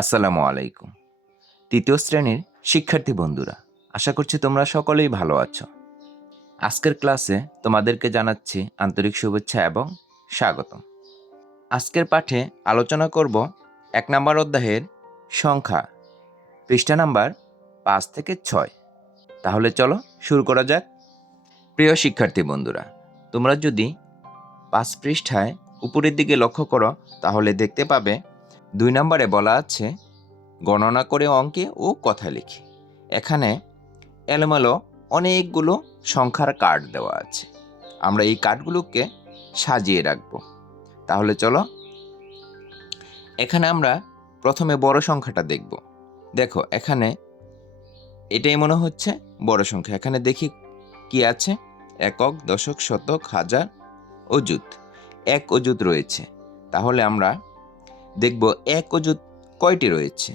আসসালামু আলাইকুম। তৃতীয় শ্রেণীর শিক্ষার্থী বন্ধুরা, আশা করছি তোমরা সকলেই ভালো আছো। আজকের ক্লাসে তোমাদেরকে জানাচ্ছি আন্তরিক শুভেচ্ছা এবং স্বাগতম। আজকের পাঠে আলোচনা করব ১ নম্বর অধ্যায়ের সংখ্যা, পৃষ্ঠা নাম্বার ৫ থেকে ৬। তাহলে চলো শুরু করা যাক। প্রিয় শিক্ষার্থী বন্ধুরা, তোমরা যদি ৫ পৃষ্ঠায় উপরের দিকে লক্ষ্য করো তাহলে দেখতে পাবে ২ নম্বরে বলা আছে গণনা করে অঙ্কে ও কথা লিখি। এখানে এলোমেলো অনেকগুলো সংখ্যার কার্ড দেওয়া আছে। আমরা এই কার্ডগুলোকে সাজিয়ে রাখব। তাহলে চলো, এখানে আমরা প্রথমে বড় সংখ্যাটা দেখব। দেখো, এখানে এটাই মনে হচ্ছে বড় সংখ্যা। এখানে দেখি কি আছে, একক, দশক, শতক, হাজার, অযুত। এক অযুত রয়েছে। তাহলে আমরা দেখব এক অযুত কয়টি রয়েছে।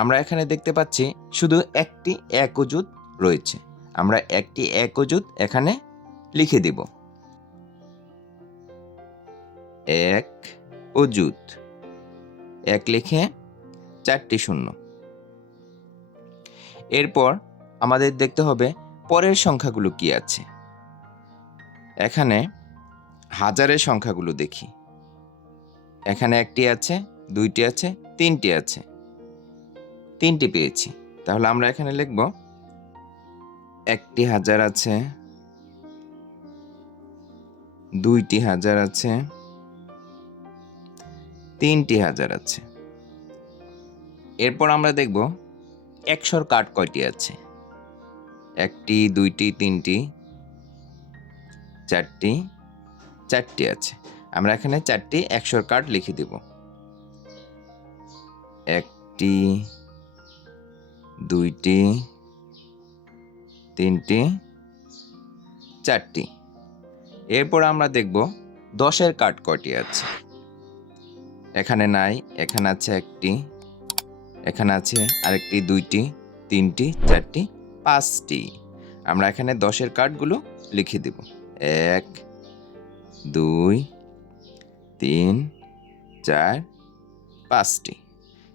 আমরা এখানে দেখতে পাচ্ছি শুধু একটি এক অযুত রয়েছে। আমরা একটি এক অযুত এখানে লিখে দিব। এক অযুত, এক লিখে 4টি শূন্য। এরপর আমাদের দেখতে হবে পরের সংখ্যাগুলো কি আছে। এখানে হাজারের সংখ্যাগুলো দেখি। এখানে একটি আছে, দুইটি আছে, তিনটি আছে। তিনটি পেয়েছি। তাহলে আমরা এখানে লিখব একটি হাজার আছে, দুইটি হাজার আছে, তিনটি হাজার আছে। এরপর আমরা দেখব একশোর কার্ড কয়টি আছে। একটি, দুইটি, তিনটি, চারটি, চারটি আছে। আমরা এখানে 4টি একশোর কার্ড লিখে দেব। একটি, দুইটি, তিনটি, চারটি। এরপর আমরা দেখব 10-এর কার্ড কয়টি আছে। এখানে নাই, এখানে আছে একটি, এখানে আছে আরেকটি, দুইটি, তিনটি, চারটি, 5টি। আমরা এখানে 10-এর কার্ডগুলো লিখে দেব। 1, 2, 3, 4, 5টি।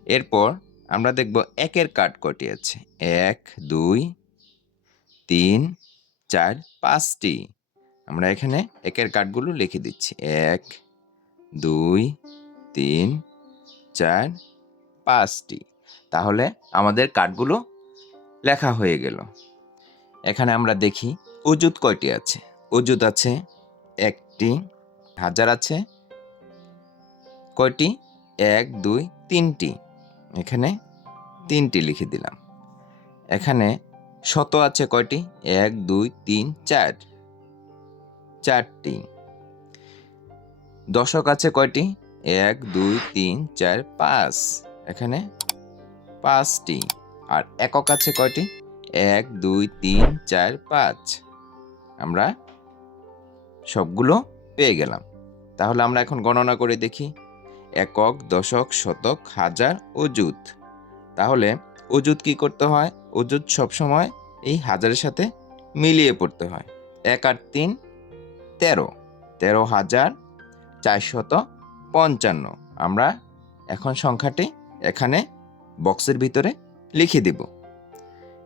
এরপর আমরা দেখব 1-এর কার্ড কয়টি আছে। 1, 2, 3, 4, 5টি। আমরা এখানে 1-এর কার্ডগুলো লিখে দিচ্ছি। 1, 2, 3, 4, 5টি। তাহলে আমাদের কার্ডগুলো লেখা হয়ে গেল। এখানে আমরা দেখি অযুত কয়টি আছে। অযুত আছে একটি, হাজার আছে কয়টি, 1, 2, 3টি। এখানে 3টি লিখে দিলাম। এখানে শত আছে কয়টি, 1, 2, 3, 4, 4টি। দশক আছে কয়টি, 1, 2, 3, 4, 5, এখানে 5টি। আর একক আছে কয়টি, 1, 2, 3, 4, 5। আমরা সবগুলো পেয়ে গেলাম। তাহলে আমরা এখন গণনা করে দেখি। একক, দশক, শতক, হাজার, অযুত। তাহলে অযুত কি করতে হয়? অযুত সবসময় এই হাজারের সাথে মিলিয়ে পড়তে হয়। 1 আর 3, 13, 13,455। আমরা এখন সংখ্যাটি এখানে বক্সের ভিতরে লিখে দিব।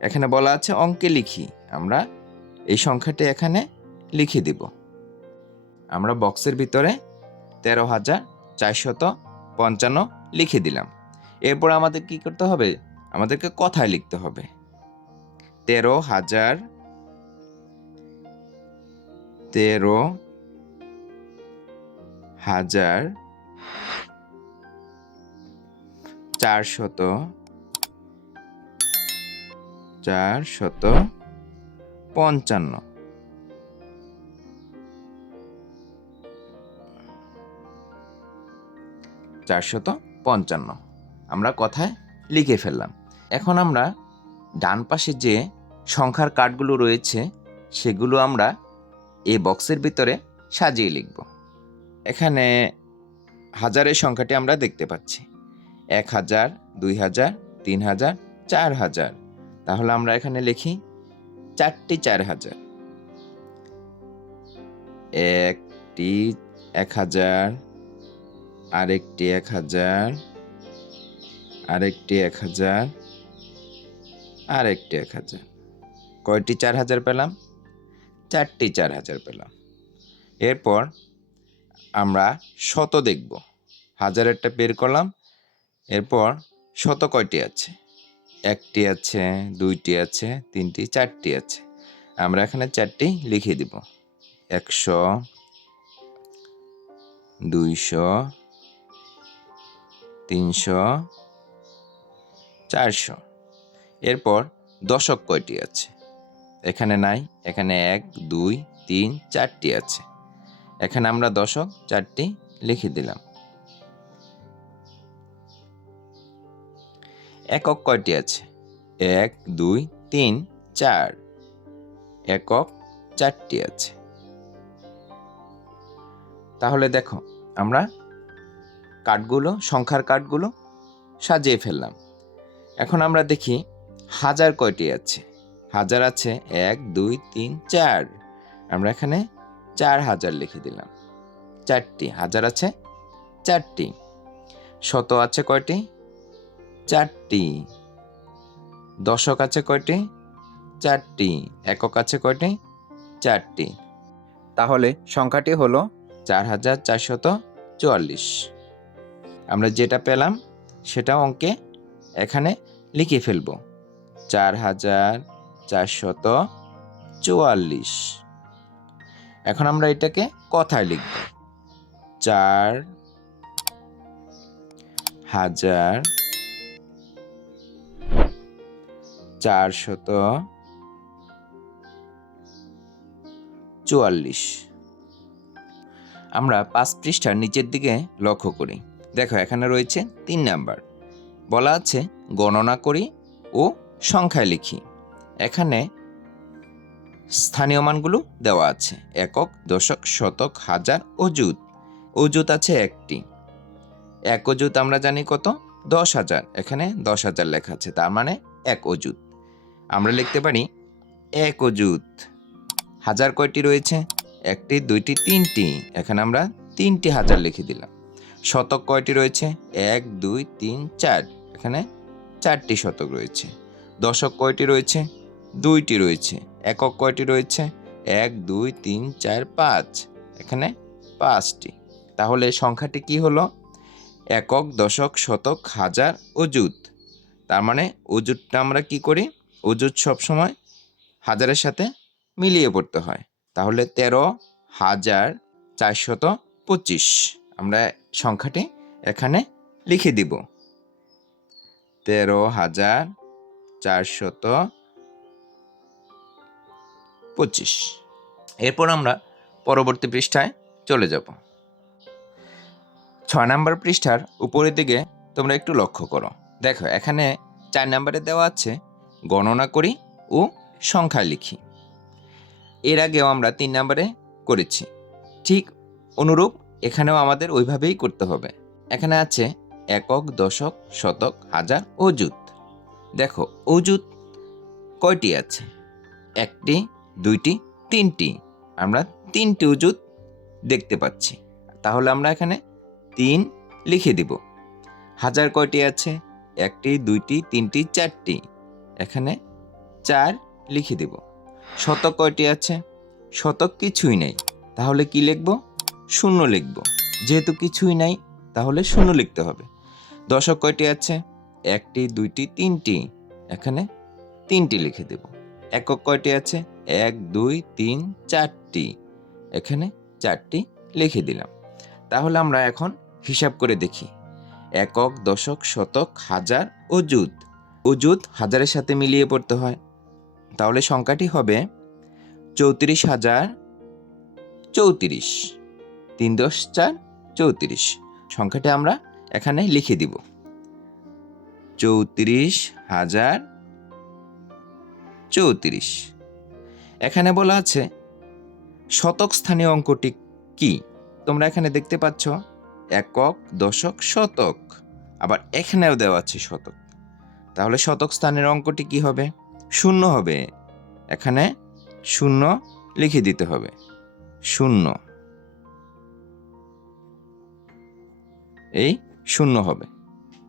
এখানে বলা আছে অঙ্কে লিখি। আমরা এই সংখ্যাটি এখানে লিখে দিব। আমরা বক্সের ভিতরে 13,455 লিখে দিলাম। এরপর আমাদের কি করতে হবে? আমাদেরকে কথায় লিখতে হবে। 13,000, 455। আমরা কথায় লিখে ফেললাম। এখন আমরা ডান পাশে যে সংখ্যার কার্ডগুলো রয়েছে সেগুলো আমরা এই বক্সের ভিতরে সাজিয়ে লিখব। এখানে হাজারের সংখ্যাটি আমরা দেখতে পাচ্ছি। 1000, 2000, 3000, 4000। তাহলে আমরা এখানে লিখি 4টি 4000। একটি 1000, আরেকটি 1000, আরেকটি 1000, আরেকটি 1000। কয়টি 4000 পেলাম? 4টি 4000 পেলাম। এরপর আমরা শত দেখব। হাজারেরটা বের করলাম। এরপর শত কয়টি আছে? 1টি আছে, 2টি আছে, 3টি, 4টি আছে। আমরা এখানে 4টি লিখে দিব। 100, 200, 300, 400। এরপর দশক কয়টি আছে? এখানে নাই, এখানে 1, 2, 3, 4টি আছে। এখানে আমরা দশক 4টি লিখে দিলাম। একক কয়টি আছে? 1, 2, 3, 4। একক 4টি আছে। তাহলে দেখো, আমরা সংখ্যার কার্ডগুলো সাজিয়ে ফেললাম। এখন আমরা দেখি হাজার কয়টি আছে। হাজার আছে 1, 2, 3, 4। আমরা এখানে 4000 লিখে দিলাম। 4টি হাজার আছে, 4টি। শত আছে কয়টি? 4টি। দশক আছে কয়টি? 4টি। একক আছে কয়টি? 4টি। তাহলে সংখ্যাটি হলো 4444। আমরা যেটা পেলাম সেটা অঙ্কে এখানে লিখে ফেলব। 4444। এখন আমরা এটাকে কথায় লিখব। 4444। আমরা 5 পৃষ্ঠার নিচের দিকে লক্ষ্য করি। দেখো, এখানে রয়েছে 3 নাম্বার। বলা আছে গণনা করি ও সংখ্যায় লিখি। এখানে স্থানীয় মানগুলো দেওয়া আছে। একক, দশক, শতক, হাজার, অযুত। অযুত আছে 1টি। এক অযুত আমরা জানি কত? 10,000। এখানে 10,000 লেখা আছে, তার মানে 1 অযুত। আমরা লিখতে পারি 1 অযুত। হাজার কয়টি রয়েছে? 1টি, 2টি, 3টি। এখানে আমরা 3টি হাজার লিখে দিলাম। শতক কয়টি রয়েছে? 1, 2, 3, 4। এখানে 4টি শতক রয়েছে। দশক কয়টি রয়েছে? 2টি রয়েছে। একক কয়টি রয়েছে? 1, 2, 3, 4, 5। এখানে 5টি। তাহলে সংখ্যাটি কি হলো? একক, দশক, শতক, হাজার, অযুত। তার মানে অযুতটা আমরা কি করি? অযুত সবসময় হাজারের সাথে মিলিয়ে পড়তে হয়। তাহলে 13,425। আমরা সংখ্যাটি এখানে লিখে দিব। 13,425। এরপর আমরা পরবর্তী পৃষ্ঠায় চলে যাব। 6 নাম্বার পৃষ্ঠার উপরের দিকে তোমরা একটু লক্ষ্য করো। দেখো, এখানে 4 নাম্বারে দেওয়া আছে গণনা করি ও সংখ্যা লিখি। এর আগেও আমরা 3 নাম্বারে করেছি। ঠিক অনুরূপ এখানেও আমাদের ওইভাবেই করতে হবে। এখানে আছে একক, দশক, শতক, হাজার, অযুত। দেখো, অযুত কয়টি আছে? 1টি, 2টি, 3টি। আমরা 3টি অযুত দেখতে পাচ্ছি। তাহলে আমরা এখানে 3 লিখে দিব। হাজার কয়টি আছে? 1টি, 2টি, 3টি, 4টি। এখানে 4 লিখে দিব। শতক কয়টি আছে? শতক কিছুই নেই, তাহলে কি লিখব? 0 লিখব। যেহেতু কিছুই নাই, তাহলে 0 লিখতে হবে। দশক কয়টি আছে? 1টি, 2টি, 3টি। এখানে 3টি লিখে দেব। একক কয়টি আছে? 1, 2, 3, 4টি। এখানে 4টি লিখে দিলাম। তাহলে আমরা এখন হিসাব করে দেখি। একক, দশক, শতক, হাজার, অযুত। অযুত হাজারের সাথে মিলিয়ে পড়তে হয়। তাহলে সংখ্যাটি হবে 34,034। 3 × 4 = 34। সংখ্যাটি আমরা এখানে লিখে দিব। 34,034। এখানে বলা আছে শতক স্থানীয় অঙ্কটি কি? তোমরা এখানে দেখতে পাচ্ছ একক, দশক, শতক। আবার এখানেও দেওয়া আছে শতক। তাহলে শতক স্থানের অঙ্কটি কি হবে? 0 হবে। এখানে 0 লিখে দিতে হবে। 0, এই 0 হবে।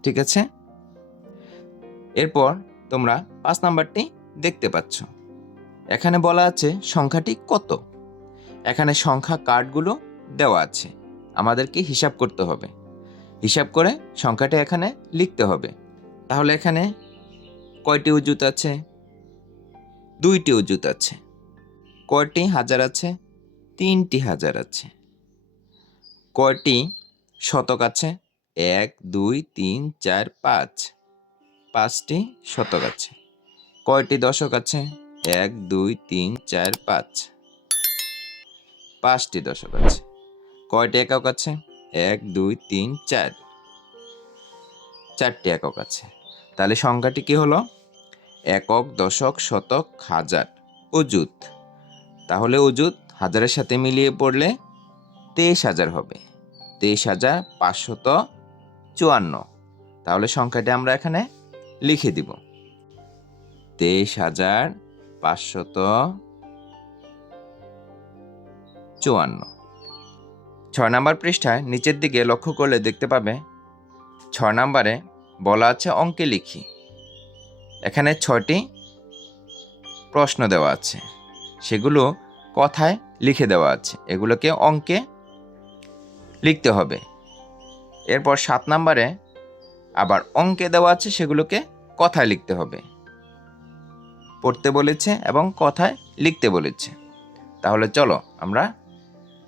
ঠিক আছে? এরপর তোমরা 5 নাম্বারটি দেখতে পাচ্ছ। এখানে বলা আছে সংখ্যাটি কত। এখানে সংখ্যা কার্ডগুলো দেওয়া আছে, আমাদেরকে হিসাব করতে হবে। হিসাব করে সংখ্যাটি এখানে লিখতে হবে। তাহলে এখানে কয়টি অযুত আছে? 2টি অযুত আছে। কয়টি হাজার আছে? 3টি হাজার আছে। কয়টি শতক আছে? 1 2 3 4 5, 5টি শতক আছে। কয়টি দশক আছে? 1 2 3 4 5, 5টি দশক আছে। কয়টি একক আছে? 1 2 3 4, 4টি একক আছে। তাহলে সংখ্যাটি কি হলো? একক, দশক, শতক, হাজার, অযুত। তাহলে অযুত হাজারের সাথে মিলিয়ে পড়লে 23,000 হবে। 23,554। তাহলে সংখ্যাটি আমরা এখানে লিখে দিব 23,554। 6 নাম্বার পৃষ্ঠায় নিচের দিকে লক্ষ্য করলে দেখতে পাবে 6 নাম্বারে বলা আছে অঙ্কে লিখি। এখানে 6টি প্রশ্ন দেওয়া আছে, সেগুলো কথায় লিখে দেওয়া আছে, এগুলোকে অঙ্কে লিখতে হবে। এরপর 7 নাম্বারে আবার অঙ্কে দেওয়া আছে, সেগুলোকে কথায় লিখতে হবে। পড়তে বলেছে এবং কথায় লিখতে বলেছে। তাহলে চলো আমরা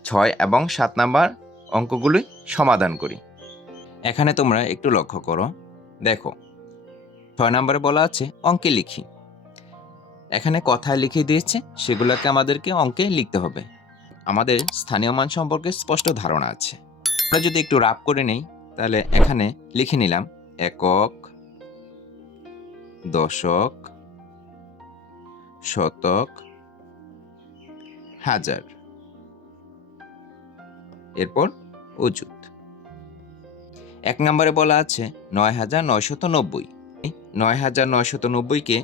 6 এবং 7 নাম্বার অঙ্কগুলি সমাধান করি। এখানে তোমরা একটু লক্ষ্য করো, দেখো 6 নাম্বারে বলা আছে অঙ্কে লিখি। এখানে কথায় লিখে দিয়েছে, সেগুলোকে আমাদেরকে অঙ্কে লিখতে হবে। আমাদের স্থানীয় মান সম্পর্কে স্পষ্ট ধারণা আছে। আমরা যদি একটু রাফ করে নেই, তাহলে এখানে লিখে নিলাম একক, দশক, শতক, হাজার, এরপর অযুত। 1 নম্বরে বলা আছে 9,990। 9,990কে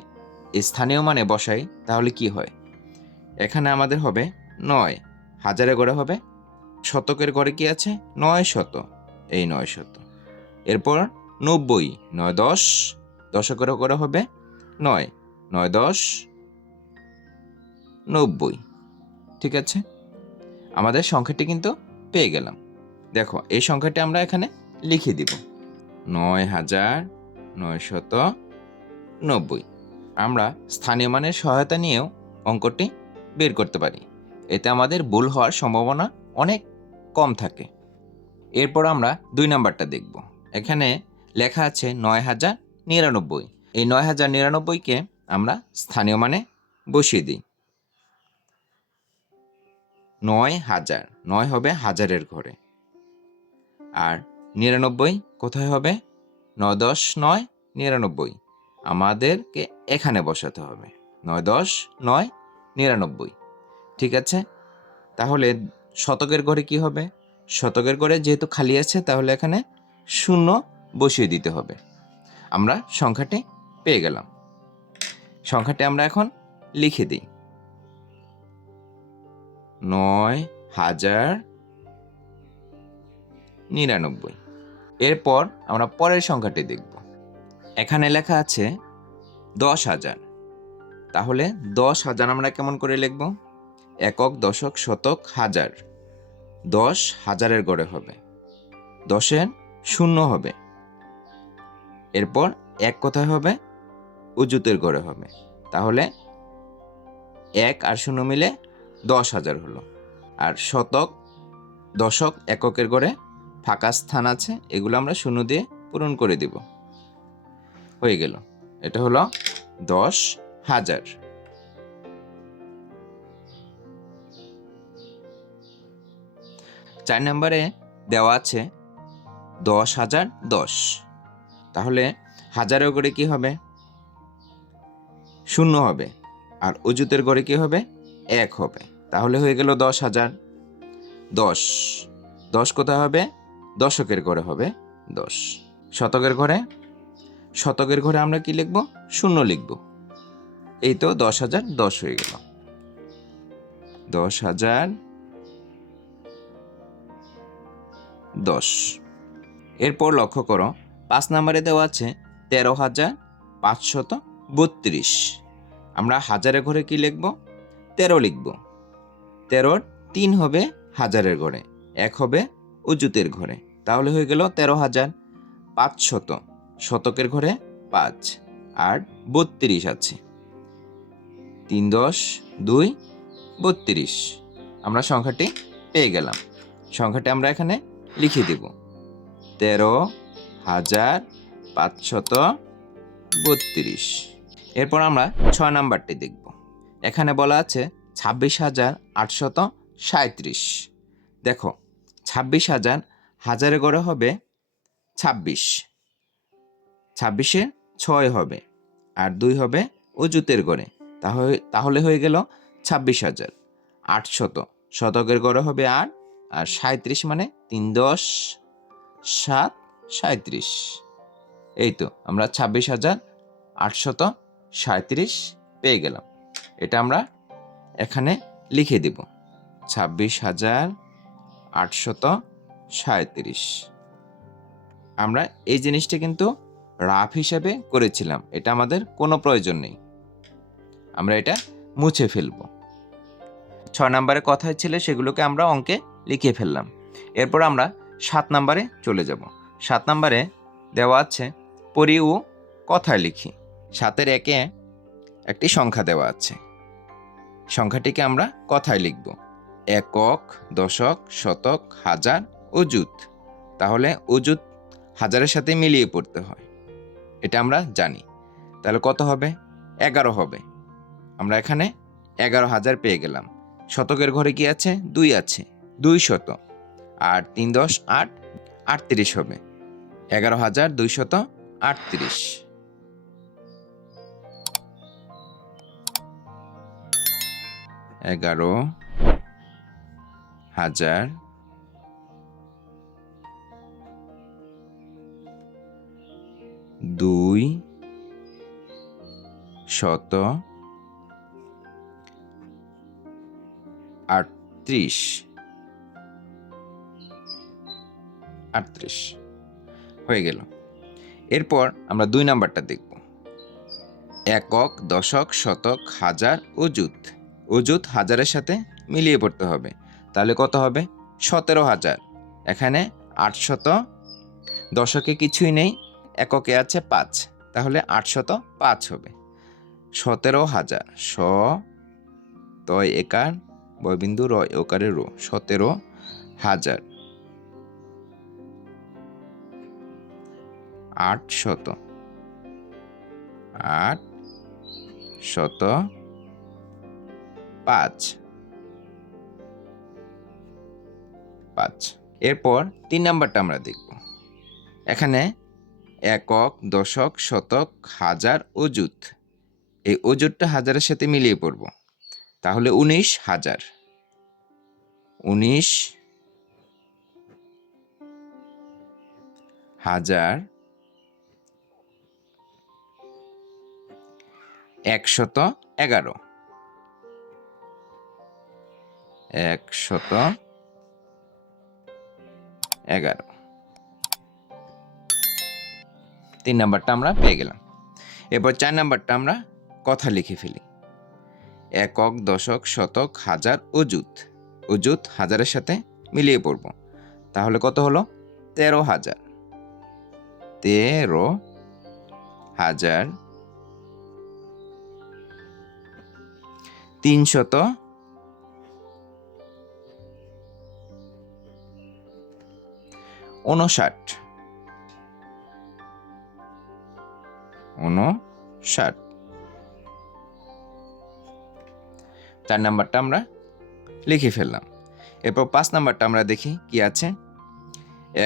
স্থানীয় মানে বসাই, তাহলে কি হয়? এখানে আমাদের হবে 9, হাজারের ঘরে হবে, শতকের ঘরে কি আছে? 9 শত, এই 9 শত। এরপর 90, 9 10, দশকের ঘরে হবে 9, 9 10, 90। ঠিক আছে, আমাদের সংখ্যাটি কিন্তু পেয়ে গেলাম। দেখো এই সংখ্যাটি আমরা এখানে লিখে দিব 9,990। আমরা স্থানীয় মানের সহায়তা নিয়েও অঙ্কটি বের করতে পারি, এতে আমাদের ভুল হওয়ার সম্ভাবনা অনেক কম থাকে। এরপর আমরা 2 নাম্বারটা দেখব। এখানে লেখা আছে 9,099। এই 9,099কে আমরা স্থানীয় মানে বসিয়ে দিই। 9,000, 9 হবে হাজারের ঘরে, আর 99 কোথায় হবে? 9 10 9 99, আমাদেরকে এখানে বসাতে হবে 9 10 9 99। ঠিক আছে, তাহলে শতকের ঘরে কি হবে? শতকের ঘরে যেহেতু খালি আছে, তাহলে এখানে 0 বসিয়ে দিতে হবে। আমরা সংখ্যাটি পেয়ে গেলাম। সংখ্যাটি আমরা এখন লিখে দিই 9,099। এরপর আমরা পরের সংখ্যাটি দেখব। এখানে লেখা আছে 10,000। তাহলে 10,000 আমরা কেমন করে লিখব? একক, দশক, শতক, হাজার। 10 হাজারের ঘরে হবে, 10-এর 0 হবে। এরপর 1 কোথায় হবে? অযুতের ঘরে হবে। তাহলে 1 আর 0 মিলে 10,000 হলো। আর শতক, দশক, এককের ঘরে ফাঁকা স্থান আছে, এগুলো আমরা 0 দিয়ে পূরণ করে দিব। হয়ে গেল, এটা হলো 10,000। 4 নম্বরে দেওয়া আছে 10,010। তাহলে হাজারের ঘরে কি হবে? 0 হবে, আর অযুতের ঘরে কি হবে? 1 হবে। তাহলে হয়ে গেল 10,000। 10 10 কোথায় হবে? দশকের ঘরে হবে 10। শতকের ঘরে? শতকের ঘরে আমরা কি লিখব? 0 লিখব। এই তো 10,010 হয়ে গেল। 10,010। এরপর লক্ষ্য করো 5 নম্বরে দেওয়া আছে 13,000 532। আমরা হাজারের ঘরে কি লিখব? 13 লিখব। 13-র 3 হবে হাজারের ঘরে, 1 হবে অযুতের ঘরে, তাহলে হয়ে গেল 13,000। 500 শতকের ঘরে 5 আর 32 আছে। 3 10 2 32। আমরা সংখ্যাটি পেয়ে গেলাম। সংখ্যাটি আমরা এখানে লিখে দেব 13,532। এরপর আমরা 6 নাম্বারটি দেখব। এখানে বলা আছে 26,837। দেখো 26,000 হাজারের ঘরে হবে 26, 26-এর 6 হবে আর 2 হবে অযুতের ঘরে, তাহলে হয়ে গেল 26,800। শতকের ঘরে হবে 8 আর 37 মানে 3 10 7 37। এই তো আমরা 26,837 পেয়ে গেলাম। এটা আমরা এখানে লিখে দেব 26,837। আমরা এই জিনিসটা কিন্তু রাফ হিসেবে করেছিলাম, এটা আমাদের কোনো প্রয়োজন নেই, আমরা এটা মুছে ফেলব। 6 নম্বরে কথায় ছিল সেগুলোকে আমরা অঙ্কে লিখে ফেললাম। এরপর আমরা 7 নম্বরে চলে যাব। 7 নম্বরে দেওয়া আছে পড়ি ও কথায় লিখি। 7-এর 1-এ একটি সংখ্যা দেওয়া আছে, সংখ্যাটিকে আমরা কথায় লিখব। একক, দশক, শতক, হাজার, অযুত। তাহলে অযুত হাজারের সাথে মিলিয়ে পড়তে হয়, এটা আমরা জানি। তাহলে কত হবে? 11 হবে। আমরা এখানে 11,000 পেয়ে গেলাম। শতকের ঘরে কি আছে? 2 আছে, 200। আর 3 10 8 38 হবে। 11,238। 11,238 হয়ে গেল। এরপর আমরা 2 নাম্বারটা দেখব। একক, দশক, শতক, হাজার, অযুত। অযুত হাজারের সাথে মিলিয়ে পড়তে হবে, তাহলে কত হবে? 17,000। এখানে 800, দশকে কিছুই নেই, এককে আছে 5, তাহলে 805 হবে। 17,000 স তয় একার বয়বিন্দু র ওকারে রো, 17,000। 805 এরপর 3 নাম্বারটা আমরা দেখব। এখানে একক, দশক, শতক, হাজার, অযুত। এই অযুতটা হাজারের সাথে মিলিয়ে পড়ব, তাহলে 19,000। 19,000 111। 111। 3 নাম্বারটা আমরা পেয়ে গেলাম। এরপর 4 নাম্বারটা আমরা কথা লিখে ফেলি। একক, দশক, শতক, হাজার, অযুত। অযুত হাজারের সাথে মিলিয়ে পড়ব, তাহলে কত হলো? 13,000। 13,000 359। 4 নাম্বারটা আমরা লিখে ফেললাম। এরপর 5 নাম্বারটা আমরা দেখি কি আছে।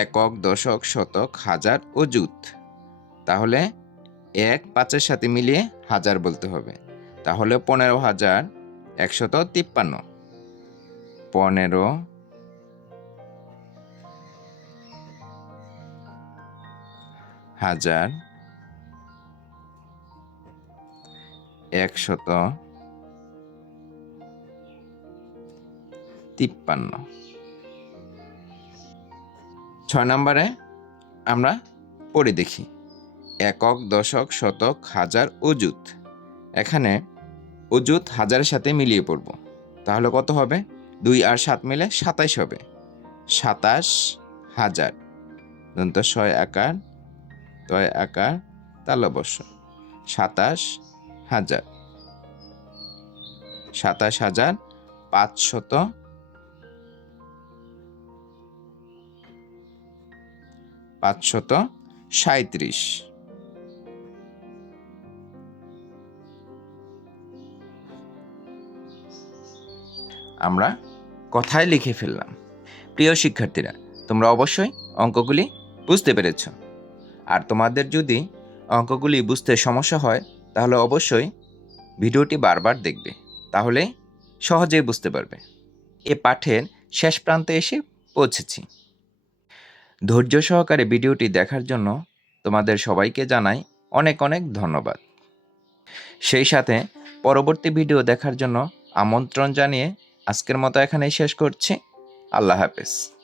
একক, দশক, শতক, হাজার, অযুত। তাহলে 1 5-এর সাথে মিলিয়ে হাজার বলতে হবে, তাহলে 15,153। 15,153। 6 নম্বরে আমরা পড়ে দেখি। একক, দশক, শতক, হাজার, অযুত। এখানে অযুত হাজারের সাথে মিলিয়ে পড়ব। তাহলে কত হবে? 2 আর 7 মিলে 27 হবে। 27,000। দন্ত শয় আকার, তয় আকার, তালব্য 27,000। 27,537। আমরা কথায় লিখে ফেললাম। প্রিয় শিক্ষার্থীরা, তোমরা অবশ্যই অঙ্কগুলি বুঝতে পেরেছ। আর তোমাদের যদি অঙ্কগুলি বুঝতে সমস্যা হয় তাহলে অবশ্যই ভিডিওটি বারবার দেখবে, তাহলে সহজেই বুঝতে পারবে। এ পাঠের শেষ প্রান্তে এসে পৌঁছেছি। ধৈর্য সহকারে ভিডিওটি দেখার জন্য তোমাদের সবাইকে জানাই অনেক অনেক ধন্যবাদ। সেই সাথে পরবর্তী ভিডিও দেখার জন্য আমন্ত্রণ জানিয়ে আজকের মতো এখানেই শেষ করছি। আল্লাহ হাফেজ।